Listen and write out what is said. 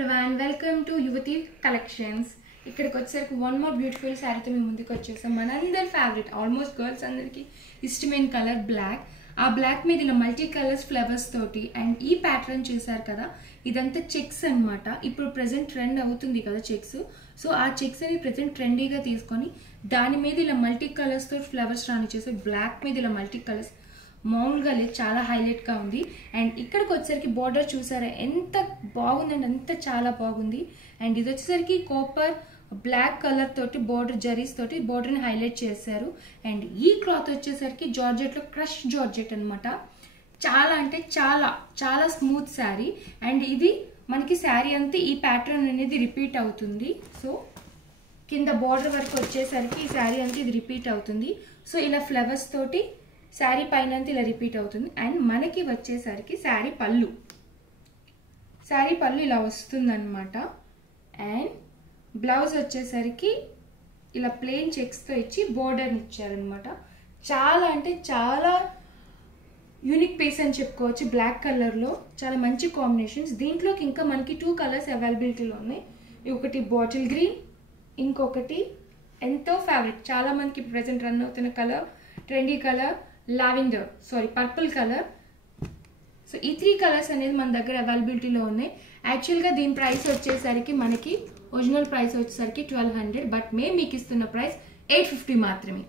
everyone, welcome to Yuvati Collections. ఇక్కడికి వచ్చేసరికి one more beautiful శారీతో మీ ముందుకు వచ్చేసాం. మనందరి ఫేవరెట్, ఆల్మోస్ట్ గర్ల్స్ అందరికి ఇష్టమైన కలర్ బ్లాక్. ఆ బ్లాక్ మీద ఇలా మల్టీ కలర్స్ ఫ్లవర్స్ తోటి అండ్ ఈ ప్యాటర్న్ చూసారు కదా, ఇదంతా చెక్స్ అన్నమాట. ఇప్పుడు ప్రెసెంట్ ట్రెండ్ అవుతుంది కదా చెక్స్. సో ఆ చెక్స్ అని ప్రెసెంట్ ట్రెండీగా తీసుకొని దాని మీద ఇలా మల్టీ కలర్స్ తో ఫ్లవర్స్ రానిచ్చేసి బ్లాక్ మీద ఇలా మల్టీ కలర్స్ మామూలుగా లేదు, చాలా హైలైట్గా ఉంది. అండ్ ఇక్కడికి వచ్చేసరికి బార్డర్ చూసారా ఎంత బాగుందండి, అంత చాలా బాగుంది. అండ్ ఇది వచ్చేసరికి కాపర్ బ్లాక్ కలర్ తోటి బార్డర్ జరీస్ తోటి బార్డర్ని హైలైట్ చేశారు. అండ్ ఈ క్లాత్ వచ్చేసరికి జార్జెట్లో క్రష్ జార్జెట్ అనమాట. చాలా అంటే చాలా చాలా స్మూత్ శారీ. అండ్ ఇది మనకి శారీ అంతా ఈ ప్యాటర్న్ అనేది రిపీట్ అవుతుంది. సో కింద బార్డర్ వరకు వచ్చేసరికి ఈ శారీ అంతా ఇది రిపీట్ అవుతుంది. సో ఇలా ఫ్లవర్స్ తోటి శారీ పైన అంతా ఇలా రిపీట్ అవుతుంది. అండ్ మనకి వచ్చేసరికి శారీ పళ్ళు ఇలా వస్తుంది అనమాట. అండ్ బ్లౌజ్ వచ్చేసరికి ఇలా ప్లెయిన్ చెక్స్తో ఇచ్చి బోర్డర్ని ఇచ్చారనమాట. చాలా అంటే చాలా యూనిక్ పీస్ అని చెప్పుకోవచ్చు. బ్లాక్ కలర్లో చాలా మంచి కాంబినేషన్స్. దీంట్లోకి ఇంకా మనకి 2 కలర్స్ అవైలబిలిటీలో ఉన్నాయి. ఒకటి బాటిల్ గ్రీన్, ఇంకొకటి ఎంతో ఫేవరెట్, చాలా మందికి ప్రెసెంట్ రన్ అవుతున్న colour, trendy colour purple colour. So ఈ 3 కలర్స్ అనేది మన దగ్గర అవైలబిలిటీలో ఉన్నాయి. యాక్చువల్గా దీని ప్రైస్ వచ్చేసరికి మనకి ఒరిజినల్ ప్రైస్ వచ్చేసరికి 1200, బట్ మేము మీకు ఇస్తున్న ప్రైస్ 850 మాత్రమే.